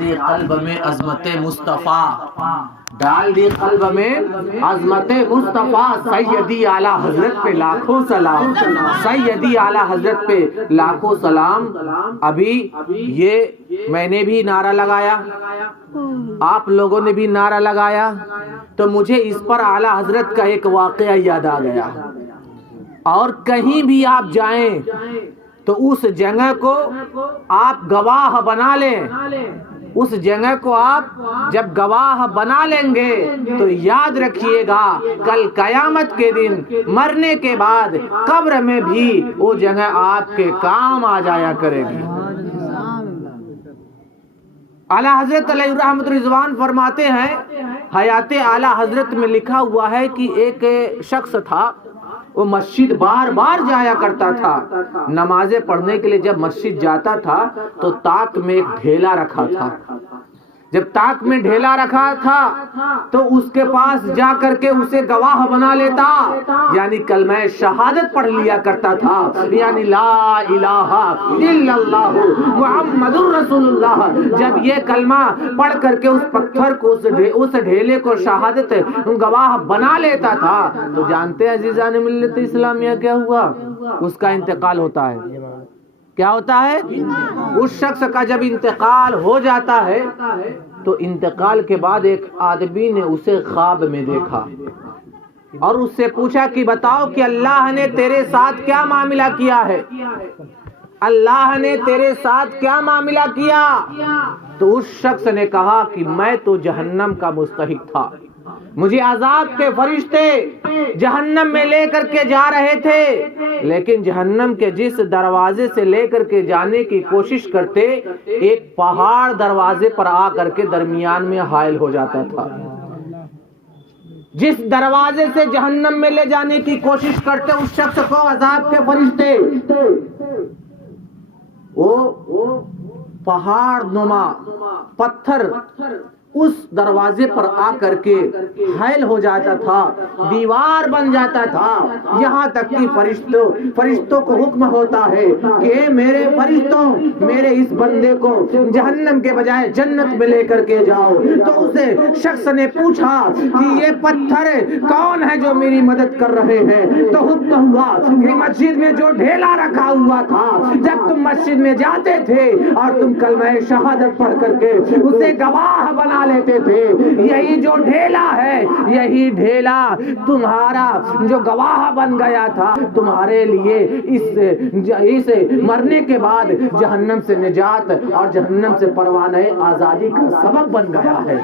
دی قلب میں عظمت مصطفیٰ، ڈال دی قلب میں عظمت مصطفیٰ، سیدی اعلی حضرت پہ لاکھوں سلام، سیدی اعلی حضرت پہ لاکھوں سلام۔ ابھی یہ میں نے بھی نعرہ لگایا، آپ لوگوں نے بھی نعرہ لگایا، تو مجھے اس پر اعلی حضرت کا ایک واقعہ یاد آ گیا۔ اور کہیں بھی آپ جائیں تو اس جگہ کو آپ گواہ بنا لیں، اس جگہ کو آپ جب گواہ بنا لیں گے تو یاد رکھیے گا کل قیامت کے دن مرنے کے بعد قبر میں بھی وہ جگہ آپ کے کام آ جایا کرے گی۔ اعلیٰ حضرت علیہ رحمت رضوان فرماتے ہیں، حیات اعلیٰ حضرت میں لکھا ہوا ہے کہ ایک شخص تھا، وہ مسجد بار بار جایا کرتا تھا، نمازیں پڑھنے کے لیے جب مسجد جاتا تھا تو طاق میں ایک ڈھیلا رکھا تھا، جب طاق میں ڈھیلا رکھا تھا تو اس کے پاس جا کر کے اسے گواہ بنا لیتا، یعنی کلمہ شہادت پڑھ لیا کرتا تھا، یعنی لا الہ الا اللہ محمد الرسول اللہ۔ جب یہ کلمہ پڑھ کر کے اس پتھر کو اس ڈھیلے کو شہادت گواہ بنا لیتا تھا تو جانتے ہیں عزیزان ملت اسلامیہ کیا ہوا؟ اس کا انتقال ہوتا ہے۔ کیا ہوتا ہے؟ اس شخص کا جب انتقال ہو جاتا ہے تو انتقال کے بعد ایک آدمی نے اسے خواب میں دیکھا اور اس سے پوچھا کہ بتاؤ کہ اللہ نے تیرے ساتھ کیا معاملہ کیا ہے، اللہ نے تیرے ساتھ کیا معاملہ کیا؟ تو اس شخص نے کہا کہ میں تو جہنم کا مستحق تھا، مجھے عذاب کے فرشتے جہنم میں لے کر کے جا رہے تھے، لیکن جہنم کے جس دروازے سے لے کر کے جانے کی کوشش کرتے ایک پہاڑ دروازے پر آ کر کے درمیان میں حائل ہو جاتا تھا۔ جس دروازے سے جہنم میں لے جانے کی کوشش کرتے اس شخص کو عذاب کے فرشتے وہ پہاڑ نما پتھر اس دروازے پر آ کر کے حائل ہو جاتا تھا، دیوار بن جاتا تھا، یہاں تک کہ فرشتوں کو حکم ہوتا ہے کہ میرے فرشتوں میرے اس بندے کو جہنم کے بجائے جنت میں لے کر کے جاؤ۔ تو اسے شخص نے پوچھا کہ یہ پتھر کون ہے جو میری مدد کر رہے ہیں؟ تو حکم ہوا کہ مسجد میں جو ڈھیلا رکھا ہوا تھا، جب تم مسجد میں جاتے تھے اور تم کلمہ شہادت پڑھ کر کے اسے گواہ بنا لیتے تھے، یہی جو ڈھیلا ہے، یہی ڈھیلا تمہارا جو گواہ بن گیا تھا، تمہارے لیے اس مرنے کے بعد جہنم سے نجات اور جہنم سے پروانہ آزادی کا سبب بن گیا ہے۔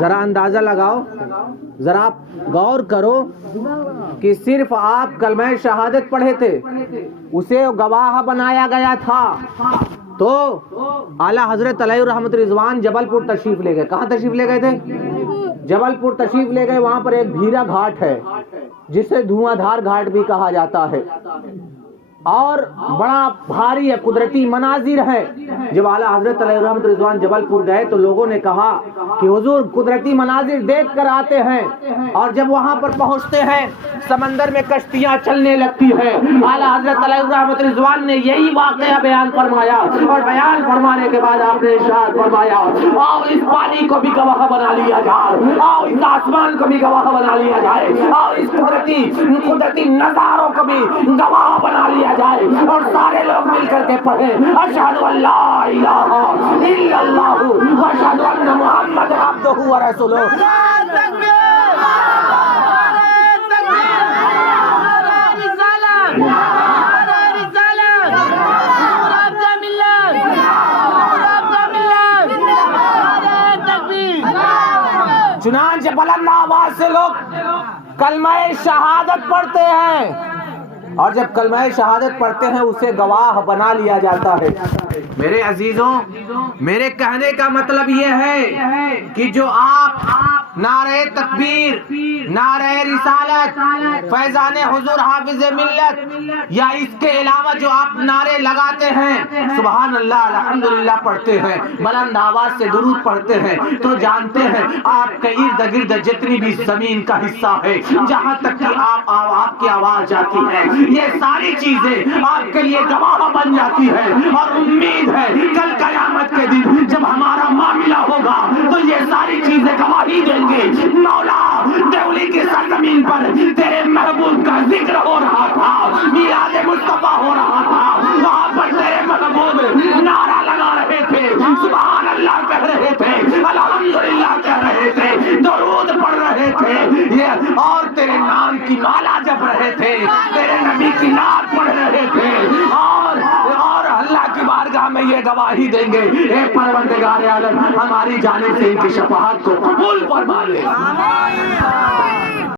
ذرا اندازہ لگاؤ، ذرا غور کرو کہ صرف آپ کلمہ شہادت پڑھے تھے، اسے گواہ بنایا گیا تھا، تو اعلیٰ حضرت علیہ رحمت رضوان جبل پور تشریف لے گئے۔ کہاں تشریف لے گئے تھے؟ جبل پور تشریف لے گئے۔ وہاں پر ایک بھیرا گھاٹ ہے جسے دھواں دھار گھاٹ بھی کہا جاتا ہے، اور بڑا بھاری ہے، قدرتی مناظر ہے۔ جب اعلیٰ حضرت علیہ رحمت رضوان جبل پور گئے تو لوگوں نے کہا کہ حضور قدرتی مناظر دیکھ کر آتے ہیں، اور جب وہاں پر پہنچتے ہیں سمندر میں کشتیاں چلنے لگتی ہیں۔ اعلیٰ حضرت علیہ رحمت رضوان نے یہی واقعہ بیان فرمایا، اور بیان فرمانے کے بعد آپ نے ارشاد فرمایا آؤ اس پانی کو بھی گواہ بنا لیا جائے، آؤ اس آسمان کو بھی گواہ بنا لیا جائے، آؤ اس قدرتی نظاروں کو بھی گواہ بنا لیا جائے، اور سارے لوگ مل کر کے پڑھیں اشہد ان لا الہ الا اللہ واشہد ان محمد عبدہ ورسولہ۔ چنانچہ بلند آواز سے لوگ کلمہ شہادت پڑھتے ہیں، اور جب کلمہ شہادت پڑھتے ہیں اسے گواہ بنا لیا جاتا ہے۔ میرے عزیزوں، میرے کہنے کا مطلب یہ ہے کہ جو آپ نعرہ تکبیر، نعرہ رسالت، فیضان حضور حافظ ملت، یا اس کے علاوہ جو آپ نعرے لگاتے ہیں، سبحان اللہ الحمدللہ پڑھتے ہیں، بلند آواز سے درود پڑھتے ہیں، تو جانتے ہیں آپ کے ارد گرد جتنی بھی زمین کا حصہ ہے، جہاں تک کہ آپ کی آواز جاتی ہے، یہ ساری چیزیں آپ کے لیے گواہ بن جاتی ہے، اور امید ہے کل قیامت کے دن دفع ہو رہا تھا وہاں پر تیرے محبوب نعرہ لگا رہے تھے، سبحان اللہ کہہ رہے تھے، الحمدللہ کہہ رہے تھے، درود پڑھ رہے تھے، یہ اور تیرے نام کی مالا جپ رہے تھے، تیرے نبی کی نعت پڑھ رہے تھے، اور اللہ کی بارگاہ میں یہ گواہی دیں گے، اے پروردگار عالم ہماری جانب سے ان کی شفاعت کو قبول فرما لے۔